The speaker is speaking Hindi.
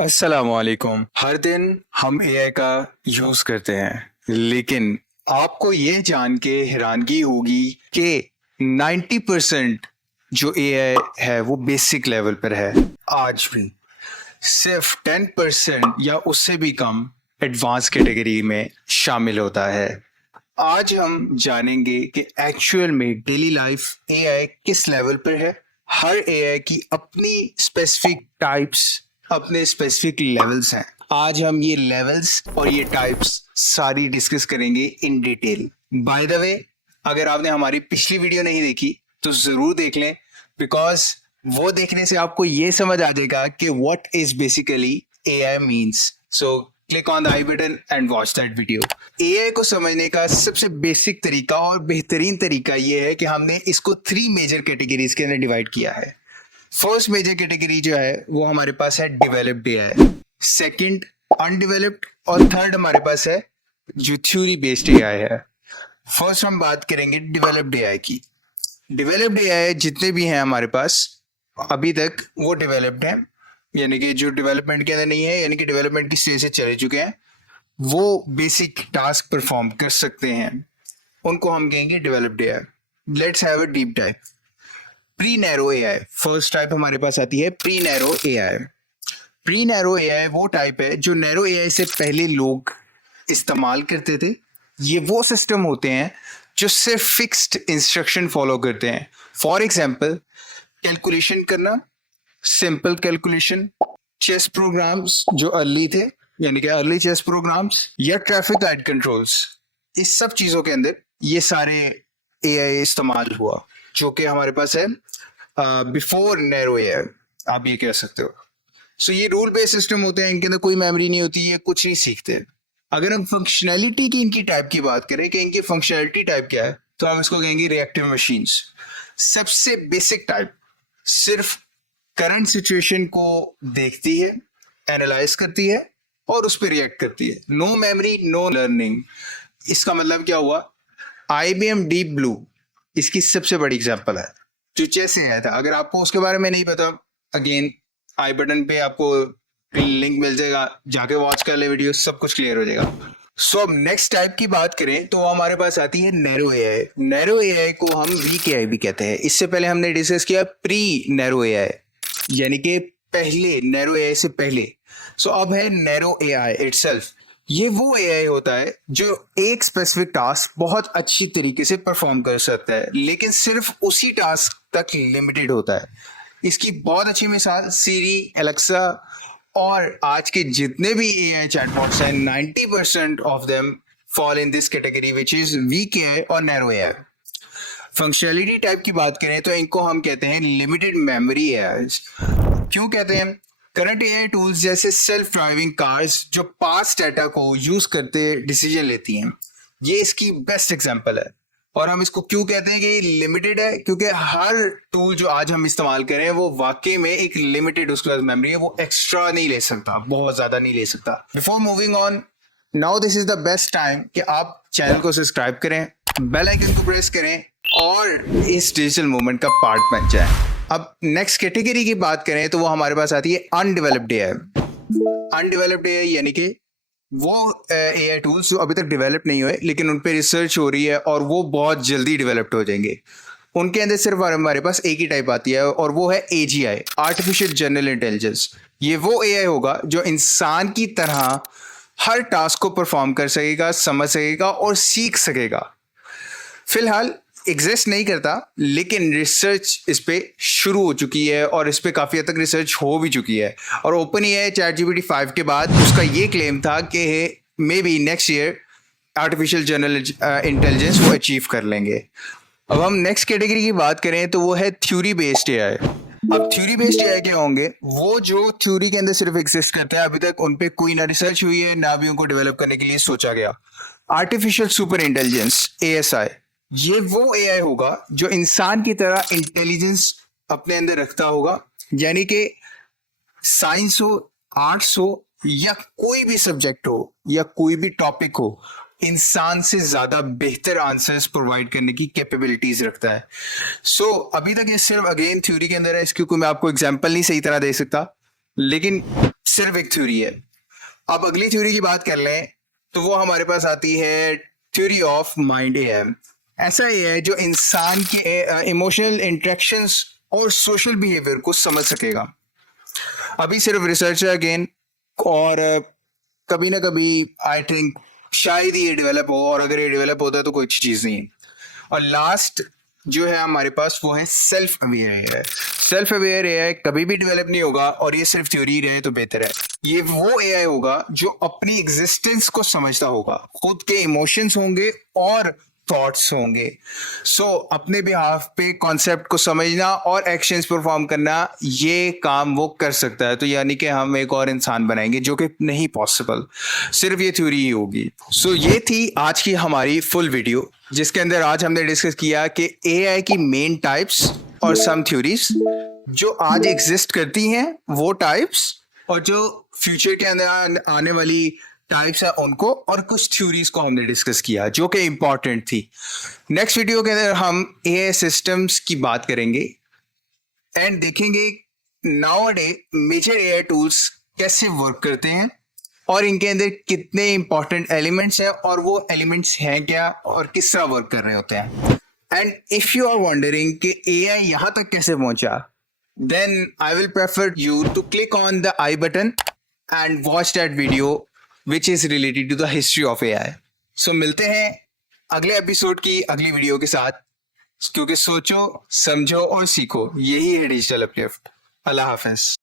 अस्सलामुअलैकुम। हर दिन हम एआई का यूज करते हैं, लेकिन आपको ये जान के हैरानगी होगी कि 90% जो एआई है वो बेसिक लेवल पर है। आज भी सिर्फ 10% या उससे भी कम एडवांस कैटेगरी में शामिल होता है। आज हम जानेंगे कि एक्चुअल में डेली लाइफ एआई किस लेवल पर है। हर एआई की अपनी स्पेसिफिक टाइप्स, अपने स्पेसिफिक लेवल्स हैं। आज हम ये लेवल्स और ये टाइप्स सारी डिस्कस करेंगे in detail. By the way, अगर आपने हमारी पिछली वीडियो नहीं देखी तो जरूर देख लें, बिकॉज वो देखने से आपको ये समझ आ जाएगा कि what is basically AI means. So click on the I button and watch that video. AI को समझने का सबसे बेसिक तरीका और बेहतरीन तरीका ये है कि हमने इसको 3 मेजर कैटेगरीज के अंदर डिवाइड किया है। फर्स्ट मेजर कैटेगरी जो है वो हमारे पास है डेवलप्ड एआई, सेकंड अनडेवलप्ड, और थर्ड हमारे पास है जो थ्योरी बेस्ड एआई है। फर्स्ट हम बात करेंगे डेवलप्ड एआई की। डेवलप्ड एआई जितने भी हैं हमारे पास अभी तक वो डेवलप्ड हैं, यानी कि जो डेवलपमेंट के अंदर नहीं है, यानी कि डेवलपमेंट की स्टेज से चले चुके हैं, वो बेसिक टास्क परफॉर्म कर सकते हैं, उनको हम कहेंगे developed AI. Let's have a deep dive. Pre narrow AI first type हमारे पास आती है। Pre narrow AI, pre narrow AI वो टाइप है जो नैरो एआई से पहले लोग इस्तेमाल करते थे। ये वो सिस्टम होते हैं जो सिर्फ फिक्स्ड इंस्ट्रक्शन फॉलो करते हैं। फॉर एग्जांपल कैलकुलेशन करना, सिंपल कैलकुलेशन, चेस प्रोग्राम्स जो अर्ली थे, यानी कि अर्ली चेस प्रोग्राम्स, या ट्रैफिक लाइट कंट्रोल्स, इस सब चीजों के अंदर ये सारे एआई इस्तेमाल हुआ जो कि हमारे पास है बिफोर नैरो एआई, आप ये कह सकते हो। सो ये रूल बेस्ड सिस्टम होते हैं, इनके अंदर कोई मेमोरी नहीं होती है, कुछ नहीं सीखते। अगर हम फंक्शनैलिटी की इनकी टाइप की बात करें कि इनकी फंक्शनैलिटी टाइप क्या है, तो हम इसको कहेंगे रिएक्टिव मशीन्स। सबसे बेसिक टाइप, सिर्फ करंट सिचुएशन को देखती है, एनालाइज करती है और उस पर रिएक्ट करती है। No memory, no learning. इसका मतलब क्या हुआ? IBM डीप ब्लू इसकी सबसे बड़ी एग्जांपल है, जो चेस से आया था। अगर आपको उसके बारे में नहीं पता, अगेन आई बटन पे आपको लिंक मिल जाएगा, जाके वॉच कर ले वीडियो, सब कुछ क्लियर हो जाएगा। सो अब नेक्स्ट टाइप की बात करें तो हमारे पास आती है नैरो एआई। नैरो एआई को हम वीक एआई भी कहते हैं। इससे पहले हमने डिस्कस किया प्री नैरो एआई, यानी कि पहले नैरो एआई से पहले। सो अब है नैरो एआई इटसेल्फ। ये वो एआई होता है जो एक स्पेसिफिक टास्क बहुत अच्छी तरीके से परफॉर्म कर सकता है, लेकिन सिर्फ उसी टास्क तक लिमिटेड होता है। इसकी बहुत अच्छी मिसाल सीरी, एलेक्सा और आज के जितने भी एआई चैटबॉट्स हैं, 90% of them fall in this category which is weak AI और नैरो एआई। फंक्शनैलिटी टाइप की बात करें तो इनको हम कहते हैं लिमिटेड मेमोरी एआई। क्यों कहते हैं? करंट एआई टूल्स जैसे सेल्फ ड्राइविंग कार्स जो पास्ट डाटा को यूज करते डिसीजन लेती हैं, ये इसकी बेस्ट एग्जांपल है। और हम इसको क्यों कहते हैं कि लिमिटेड है? क्योंकि हर टूल जो आज हम इस्तेमाल कर रहे हैं वो वाकई में एक लिमिटेड उसके पास मेमोरी है, वो एक्स्ट्रा नहीं ले सकता, बहुत ज्यादा नहीं ले सकता। Before moving on, now this is the best time कि आप चैनल को सब्सक्राइब करें, बेल आइकन को प्रेस करें और इस डिजिटल मूवमेंट का पार्ट बन जाए। अब नेक्स्ट कैटेगरी की बात करें तो वो हमारे पास आती है अनडेवलप्ड एआई। अनडेवलप्ड एआई यानी कि वो एआई टूल्स जो अभी तक डेवलप नहीं हुए, लेकिन उन पे रिसर्च हो रही है और वो बहुत जल्दी डेवलप्ड हो जाएंगे। उनके अंदर सिर्फ हमारे पास एक ही टाइप आती है और वो है AGI, आर्टिफिशियल जनरल इंटेलिजेंस। ये वो एआई होगा जो इंसान की तरह हर टास्क को परफॉर्म कर सकेगा, समझ सकेगा और सीख सकेगा। फिलहाल एग्जिस्ट नहीं करता, लेकिन रिसर्च इस पे शुरू हो चुकी है और इस पे काफ़ी हद तक रिसर्च हो भी चुकी है। और ओपन एआई ChatGPT 5 के बाद उसका ये क्लेम था कि may be next year artificial general intelligence वो अचीव कर लेंगे। अब हम नेक्स्ट कैटेगरी की बात करें तो वो है थ्योरी बेस्ड एआई। अब थ्योरी बेस्ड एआई क्या होंगे? वो जो थ्योरी के अंदर सिर्फ एग्जिस्ट करते हैं, अभी तक उन पे कोई ना रिसर्च हुई है, ना भी उनको डेवलप करने के लिए सोचा गया। आर्टिफिशियल सुपर इंटेलिजेंस ASI, ये वो एआई होगा जो इंसान की तरह इंटेलिजेंस अपने अंदर रखता होगा, यानी कि साइंस हो, आर्ट्स हो या कोई भी सब्जेक्ट हो या कोई भी टॉपिक हो, इंसान से ज्यादा बेहतर आंसर्स प्रोवाइड करने की कैपेबिलिटीज रखता है। सो अभी तक ये सिर्फ अगेन थ्योरी के अंदर है, इसकी कोई मैं आपको एग्जांपल नहीं सही तरह दे सकता, लेकिन सिर्फ एक थ्योरी है। अब अगली थ्योरी की बात कर लें तो वो हमारे पास आती है थ्योरी ऑफ माइंड एआई। ऐसा है जो इंसान के इमोशनल इंटरेक्शंस और सोशल बिहेवियर को समझ सकेगा। अभी सिर्फ रिसर्च है अगेन, और कभी ना कभी आई थिंक शायद ही ये डेवलप हो, और अगर ये डेवलप होता है तो कोई अच्छी चीज नहीं है। और लास्ट जो है हमारे पास वो है self aware AI. Self aware AI कभी भी डेवलप नहीं होगा, और ये सिर्फ थ्योरी रहे तो बेहतर है। ये वो एआई होगा जो अपनी एग्जिस्टेंस को समझता होगा, खुद के इमोशंस होंगे और थॉट्स होंगे। सो अपने बिहाफ पे कॉन्सेप्ट को समझना और एक्शंस परफॉर्म करना, ये काम वो कर सकता है। तो यानी कि हम एक और इंसान बनाएंगे, जो कि नहीं पॉसिबल, सिर्फ ये थ्योरी ही होगी। सो ये थी आज की हमारी फुल वीडियो, जिसके अंदर आज हमने डिस्कस किया कि एआई की मेन टाइप्स और सम थ्योरीज जो आज एग्जिस्ट करती हैं वो टाइप्स, और जो फ्यूचर के अंदर आने वाली टाइप्स है उनको, और कुछ थ्योरीज को हमने डिस्कस किया जो कि इंपॉर्टेंट थी। नेक्स्ट वीडियो के अंदर हम एआई सिस्टम्स की बात करेंगे एंड देखेंगे नाउअडे मेजर एआई टूल्स कैसे वर्क करते हैं, और इनके अंदर कितने इंपॉर्टेंट एलिमेंट्स हैं, और वो एलिमेंट्स हैं क्या और किस तरह वर्क कर रहे होते हैं। And if you are wondering कि एआई यहाँ तक कैसे पहुंचा, then I will prefer you to click on the I button and watch that video which is related to the history of AI. So मिलते हैं अगले एपिसोड की अगली वीडियो के साथ, क्योंकि सोचो, समझो और सीखो, यही है डिजिटल अपलिफ्ट। अल्लाह हाफिज।